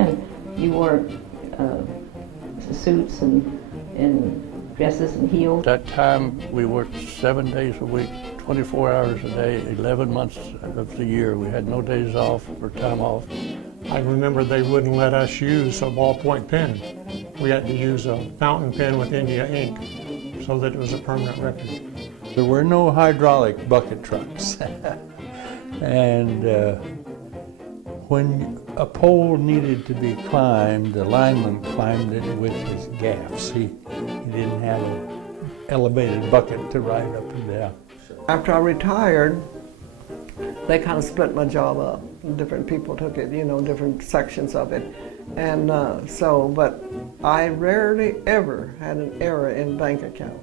then, you wore suits and dresses and heels. At that time, we worked 7 days a week, 24 hours a day, 11 months of the year. We had no days off or time off. I remember they wouldn't let us use a ballpoint pen. We had to use a fountain pen with India ink so that it was a permanent record. There were no hydraulic bucket trucks. And when a pole needed to be climbed, the lineman climbed it with his gaffs. He didn't have an elevated bucket to ride up and down. After I retired, they kind of split my job up. Different people took it, you know, different sections of it. And but I rarely ever had an error in bank account.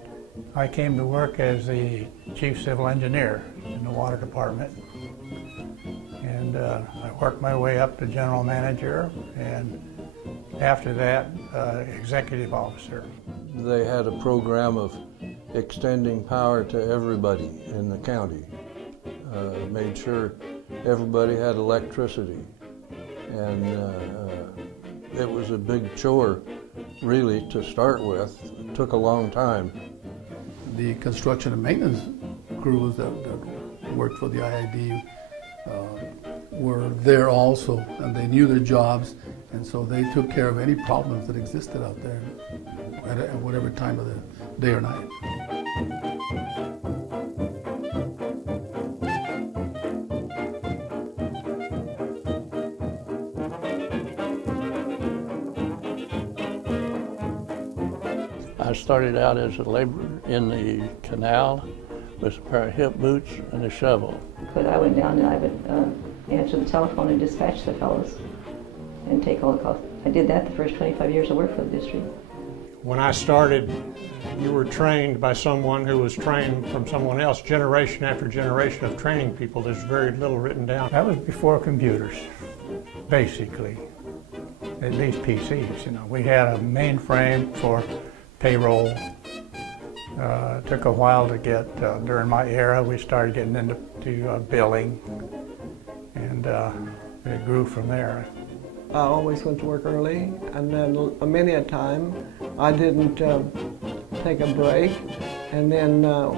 I came to work as the chief civil engineer in the water department. And I worked my way up to general manager, and after that, executive officer. They had a program of extending power to everybody in the county. Made sure everybody had electricity. And it was a big chore, really, to start with. It took a long time. The construction and maintenance crews that worked for the IID were there also, and they knew their jobs, and so they took care of any problems that existed out there at whatever time of the day or night. I started out as a laborer in the canal with a pair of hip boots and a shovel. But I went down and I would answer the telephone and dispatch the fellows and take all the calls. I did that the first 25 years I worked for the district. When I started, you were trained by someone who was trained from someone else, generation after generation of training people. There's very little written down. That was before computers, basically, at least PCs. You know, we had a mainframe for payroll. It took a while to get, during my era, we started getting into billing, and it grew from there. I always went to work early, and then many a time I didn't take a break, and then at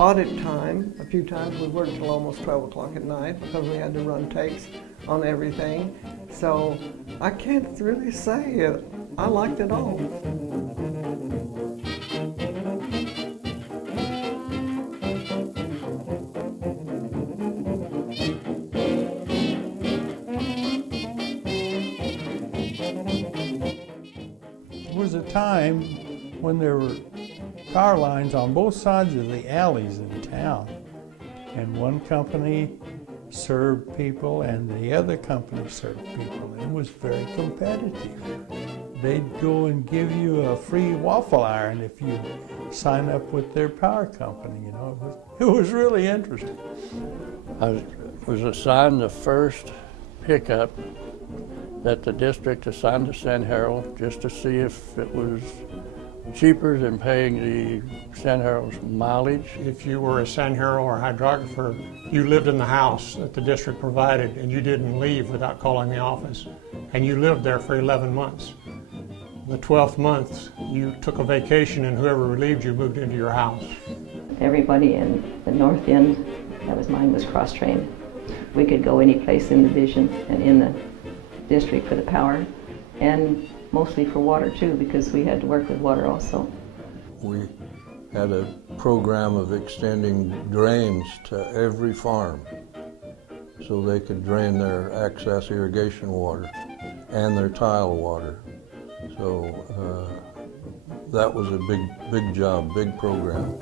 audit time, a few times we worked till almost 12 o'clock at night because we had to run takes on everything. So I can't really say it. I liked it all. There was a time when there were power lines on both sides of the alleys in town, and one company served people and the other company served people. It was very competitive. They'd go and give you a free waffle iron if you sign up with their power company. You know, it was really interesting. I was assigned the first pickup that the district assigned to San Harold just to see if it was cheaper than paying the San Harold's mileage. If you were a San Harold or hydrographer, you lived in the house that the district provided, and you didn't leave without calling the office. And you lived there for 11 months. The 12th month, you took a vacation, and whoever relieved you moved into your house. Everybody in the north end, that was mine, was cross-trained. We could go any place in the division and in the district for the power, and mostly for water too, because we had to work with water also. We had a program of extending drains to every farm so they could drain their access irrigation water and their tile water. So that was a big job, big program.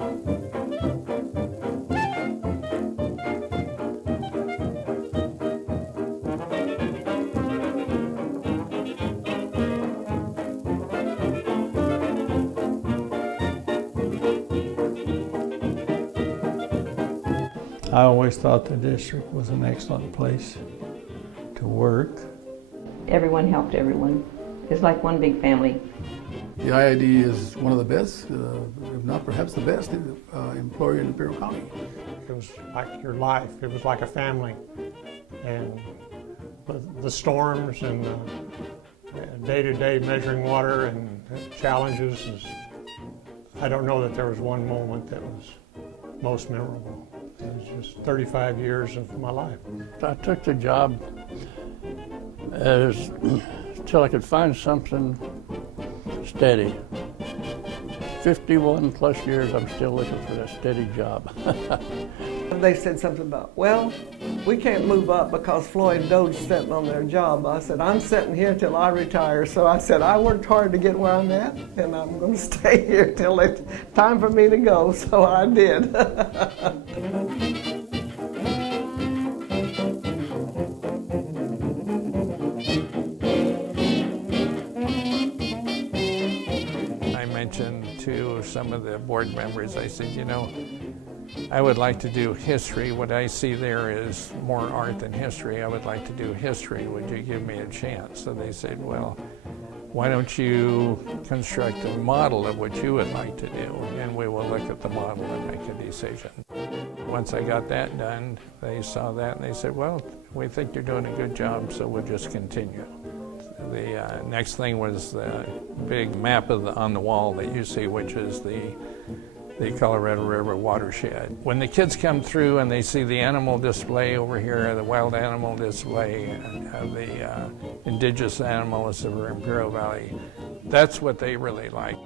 I always thought the district was an excellent place to work. Everyone helped everyone. It's like one big family. The IID is one of the best, if not perhaps the best, employer in Imperial County. It was like your life. It was like a family. And the storms and day-to-day measuring water and challenges, I don't know that there was one moment that was most memorable. It was just 35 years of my life. I took the job till I could find something steady. 51 plus years, I'm still looking for that steady job. They said something about, well, we can't move up because Floyd Dode's sitting on their job. I said, I'm sitting here till I retire. So I said, I worked hard to get where I'm at, and I'm going to stay here till it's time for me to go. So I did. I mentioned to some of the board members, I said, you know, I would like to do history. What I see there is more art than history. I would like to do history. Would you give me a chance? So they said, well, why don't you construct a model of what you would like to do, and we will look at the model and make a decision. Once I got that done, they saw that and they said, well, we think you're doing a good job, so we'll just continue. The next thing was the big map on the wall that you see, which is the Colorado River watershed. When the kids come through and they see the animal display over here, the wild animal display, the indigenous animals of Imperial Valley, that's what they really like.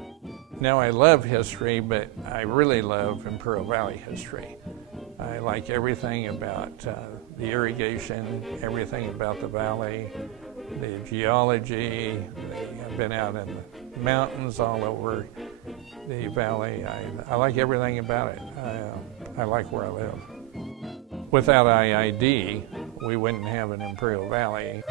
Now I love history, but I really love Imperial Valley history. I like everything about the irrigation, everything about the valley, the geology. I've been out in the mountains all over the valley. I like everything about it. I like where I live. Without IID, we wouldn't have an Imperial Valley.